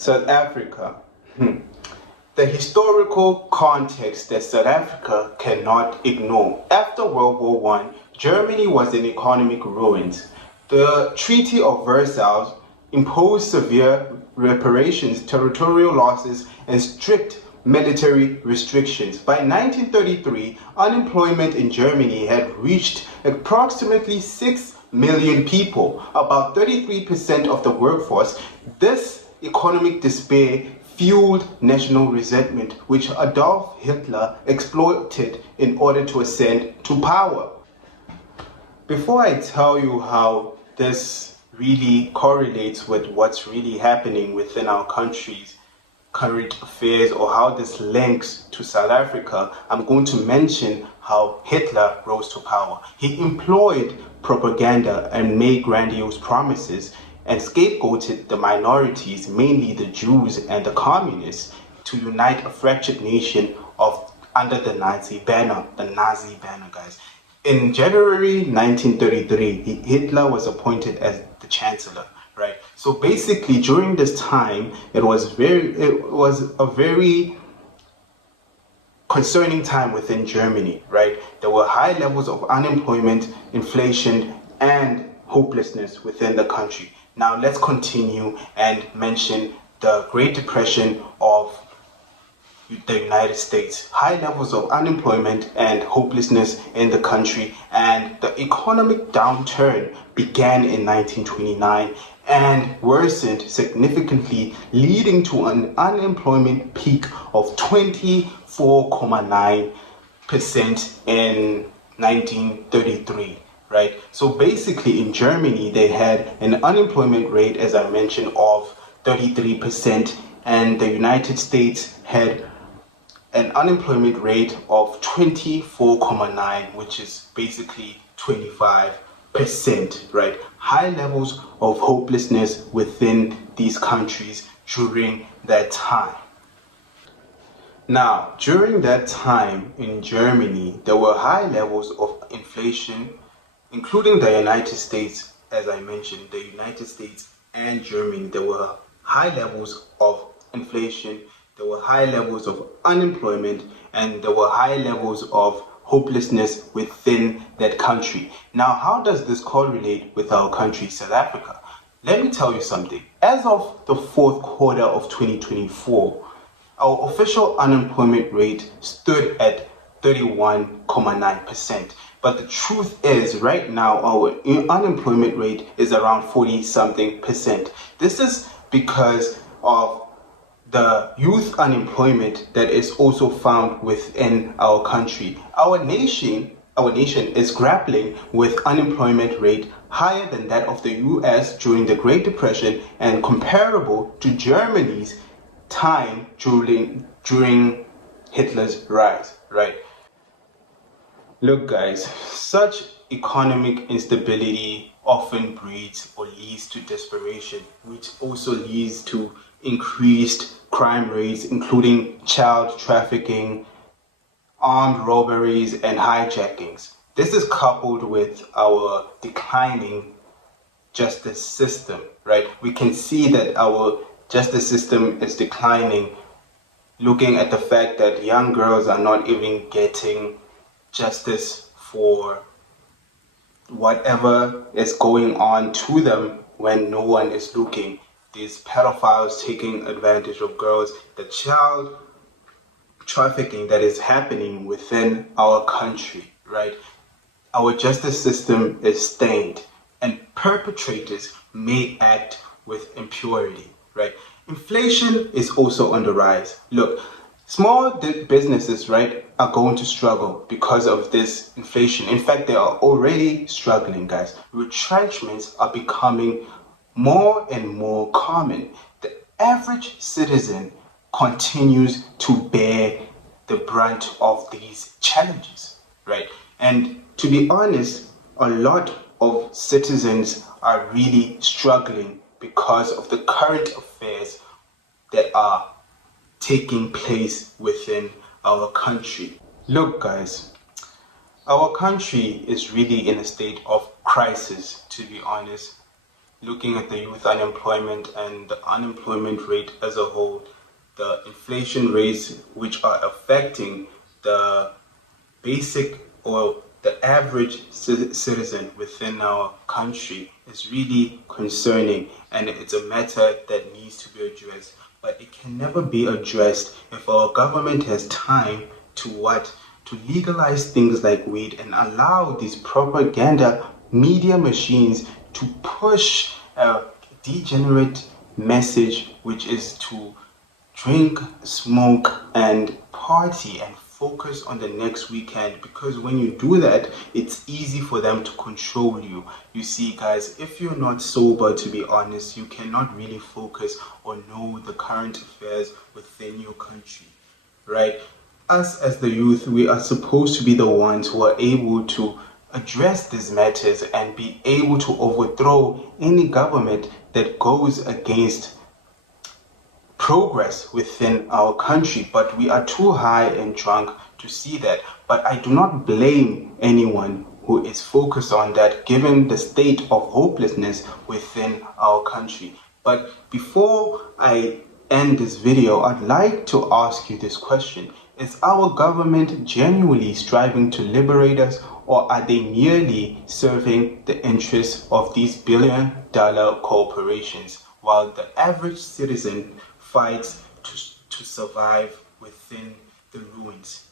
South Africa. The historical context that South Africa cannot ignore. After World War I, Germany was in economic ruins. The Treaty of Versailles imposed severe reparations, territorial losses, and strict military restrictions. By 1933, unemployment in Germany had reached approximately 6 million people, about 33% of the workforce. This economic despair fueled national resentment, which Adolf Hitler exploited in order to ascend to power. Before I tell you how this really correlates with what's really happening within our country's current affairs or how this links to South Africa, I'm going to mention how Hitler rose to power. He employed propaganda and made grandiose promises and scapegoated the minorities, mainly the Jews and the communists, to unite a fractured nation under the Nazi banner, guys. In January 1933, Hitler was appointed as the chancellor, right? So basically, during this time, it was a very concerning time within Germany, right? There were high levels of unemployment, inflation, and hopelessness within the country. Now let's continue and mention the Great Depression of the United States. High levels of unemployment and hopelessness in the country, and the economic downturn began in 1929 and worsened significantly, leading to an unemployment peak of 24.9% in 1933. Right. So basically in Germany, they had an unemployment rate, as I mentioned, of 33%, and the United States had an unemployment rate of 24.9, which is basically 25%, right? High levels of hopelessness within these countries during that time. Now, during that time in Germany, there were high levels of inflation, including the United States. As I mentioned, the United States and Germany, there were high levels of inflation, there were high levels of unemployment, and there were high levels of hopelessness within that country. Now, how does this correlate with our country, South Africa? Let me tell you something. As of the fourth quarter of 2024, our official unemployment rate stood at 31.9%. But the truth is, right now, our unemployment rate is around 40-something%. This is because of the youth unemployment that is also found within our country. Our nation is grappling with unemployment rate higher than that of the US during the Great Depression and comparable to Germany's time during Hitler's rise, right? Look, guys, such economic instability often breeds or leads to desperation, which also leads to increased crime rates, including child trafficking, armed robberies, and hijackings. This is coupled with our declining justice system, right? We can see that our justice system is declining, looking at the fact that young girls are not even getting justice for whatever is going on to them when no one is looking. These pedophiles taking advantage of girls, the child trafficking that is happening within our country, right? Our justice system is stained, and perpetrators may act with impurity, right? Inflation is also on the rise. Look, small businesses, right, are going to struggle because of this inflation. In fact, they are already struggling, guys. Retrenchments are becoming more and more common. The average citizen continues to bear the brunt of these challenges, right? And to be honest, a lot of citizens are really struggling because of the current affairs that are taking place within our country. Look, guys, our country is really in a state of crisis, to be honest. looking at the youth unemployment and the unemployment rate as a whole, the inflation rates which are affecting the basic or the average citizen within our country is really concerning, and it's a matter that needs to be addressed. But it can never be addressed if our government has time to what? To legalize things like weed and allow these propaganda media machines to push a degenerate message, which is to drink, smoke, and party and focus on the next weekend, because when you do that, it's easy for them to control you. You see, guys, if you're not sober, to be honest, you cannot really focus or know the current affairs within your country, right? Us as the youth, we are supposed to be the ones who are able to address these matters and be able to overthrow any government that goes against progress within our country. But we are too high and drunk to see that. But I do not blame anyone who is focused on that, given the state of hopelessness within our country. But before I end this video, I'd like to ask you this question. Is our government genuinely striving to liberate us, or are they merely serving the interests of these billion-dollar corporations, while the average citizen fights to survive within the ruins?